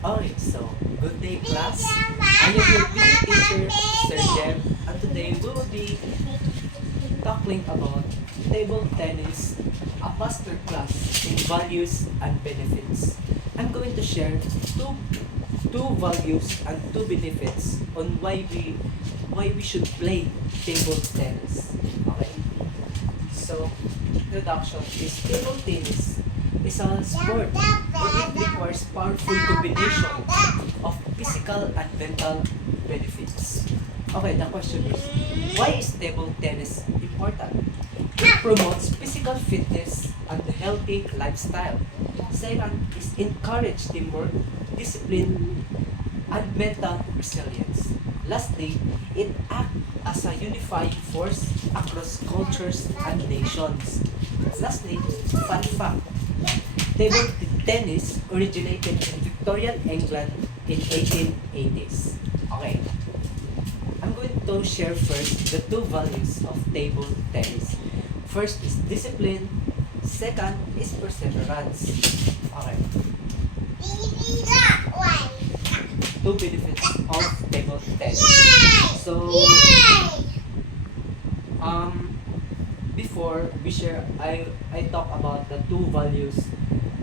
Okay, so good day class. I am your PE teacher, Sir Jem, and today we will be talking about table tennis, a master class in values and benefits. I'm going to share two two values and two benefits on why we should play table tennis. Okay? So, introduction is table tennis is a sport where it requires powerful combination of physical and mental benefits. Okay, the question is, why is table tennis important? It promotes physical fitness and a healthy lifestyle. Second is encourage teamwork, discipline, and mental resilience. Lastly, it acts as a unifying force across cultures and nations. Lastly, fun fact, table tennis originated in Victorian England in 1880s. Okay, I'm going to share first the two values of table tennis. First is discipline, second is perseverance. Okay, two benefits of table tennis. So, um, before we share, I talk about the two values,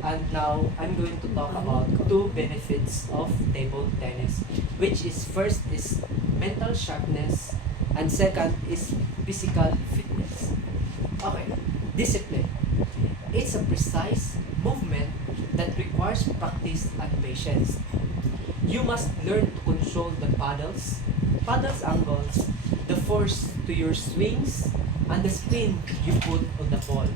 and now I'm going to talk about two benefits of table tennis, which is first is mental sharpness, and second is physical fitness. Okay, discipline. It's a precise movement that requires practice and patience. You must learn to control the paddles angles, the force to your swings, and the spin you put on the ball.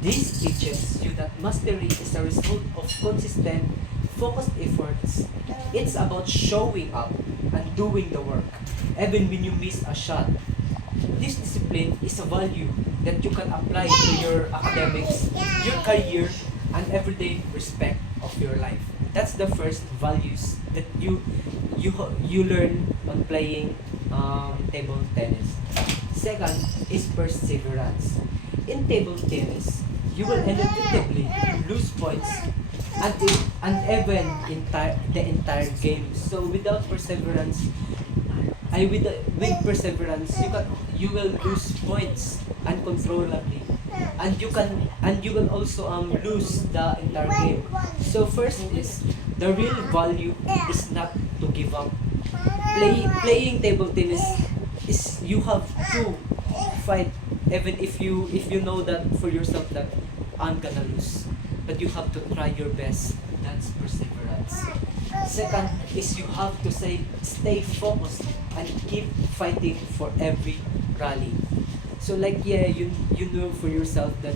This teaches you that mastery is a result of consistent, focused efforts. It's about showing up and doing the work, even when you miss a shot. This discipline is a value that you can apply to your academics, your career, and everyday respect of your life. That's the first values that you learn on playing table tennis. Second is perseverance. In table tennis, you will inevitably lose points and even the entire game. So without perseverance, with perseverance, you will lose points uncontrollably, and you will also lose the entire game. So first is the real value is not to give up. Playing table tennis is you have to fight, even if you know that for yourself that I'm gonna lose, but you have to try your best. That's perseverance. Second is you have to stay focused and keep fighting for every rally. So like, yeah, you know for yourself that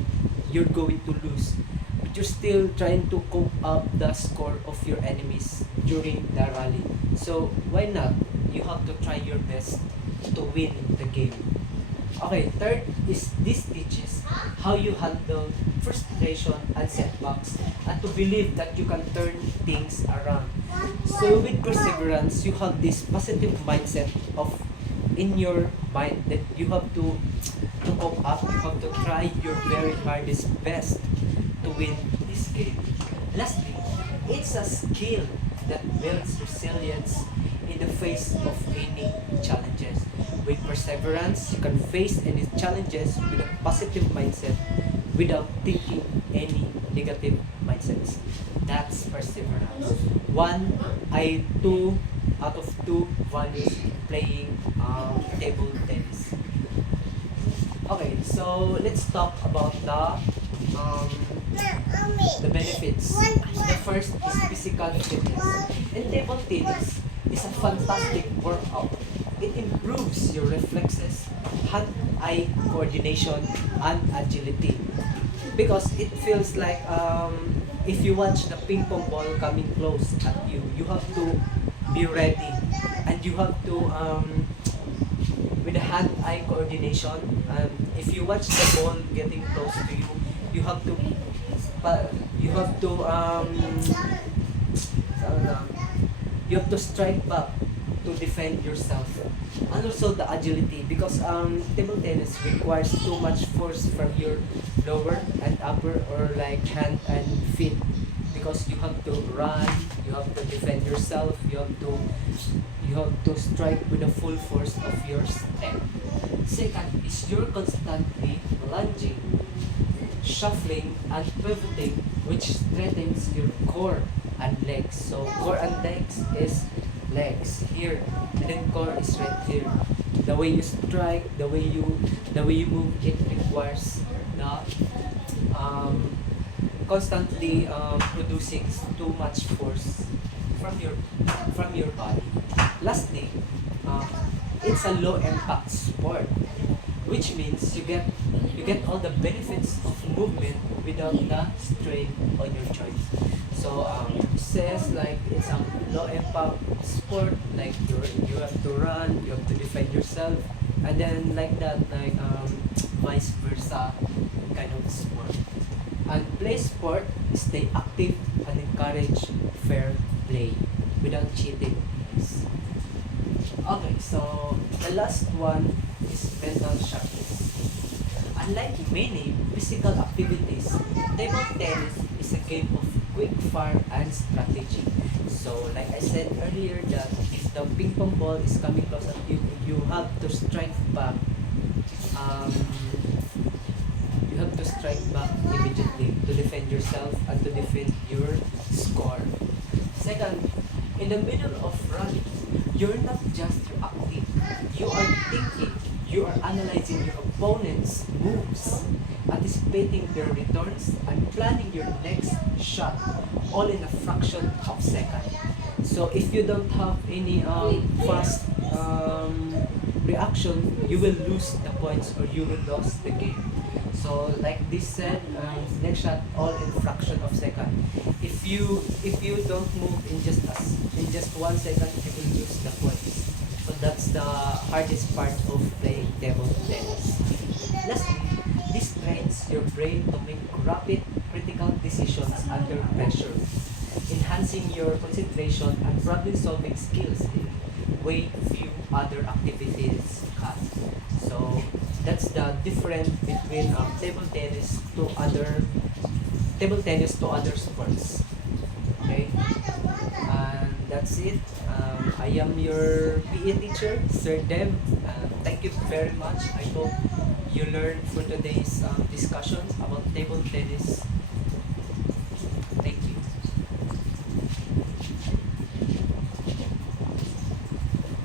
you're going to lose, but you're still trying to cope up the score of your enemies during the rally. So why not? You have to try your best to win the game. Okay, third is this teaches how you handle frustration and setbacks, and to believe that you can turn things around. So with perseverance, you have this positive mindset of in your mind that you have to cope up, you have to try your very hardest best to win this game. Lastly, it's a skill that builds resilience in the face of any challenges. With perseverance, you can face any challenges with a positive mindset without thinking any negative mindsets. That's perseverance. Two out of two values in playing table tennis. Okay, so let's talk about the benefits. The first is physical fitness. And table tennis is a fantastic workout. It improves your reflexes, hand-eye coordination, and agility. Because it feels like if you watch the ping pong ball coming close at you, you have to be ready, and you have to with the hand-eye coordination. If you watch the ball getting close to you, you have to you have to you have to strike back to defend yourself, and also the agility, because table tennis requires too much force from your lower and upper, or like hand and feet, because you have to run, you You have to defend yourself. You have to strike with the full force of your step. Second is you're constantly lunging, shuffling, and pivoting, which strengthens your core and legs. So core and legs is legs here, and then core is right here. The way you strike, the way you move, it requires the um, constantly producing too much force from your body. Lastly, um, it's a low impact sport, which means you get all the benefits of movement without the strain on your joints. So it says like it's a low impact sport, like you have to run, you have to defend yourself, and then like that, like vice versa kind of sport. And play sport, stay active and encourage fair play without cheating. Okay, so the last one is mental sharpness. Unlike many physical activities, table tennis is a game of quick fire and strategy. So, like I said earlier, that if the ping pong ball is coming close at you, you have to strike back. Um, you have to strike back immediately to defend yourself and to defend your score. Second, in the middle of running, you're not just reacting, you are thinking, you are analyzing your opponent's moves, anticipating their returns, and planning your next shot, all in a fraction of a second. So if you don't have any fast reaction, you will lose the points or you will lose the game. So like this said, next shot all in fraction of second. If you don't move in just 1 second, you will lose the points. So that's the hardest part of playing table tennis. Lastly, this trains your brain to make rapid, critical decisions under pressure, enhancing your concentration and problem-solving skills in way few other activities can. So that's the difference between table tennis to other sports. Okay, and that's it. I am your PE teacher, Sir Dev. Thank you very much. I hope you learned for today's discussion about table tennis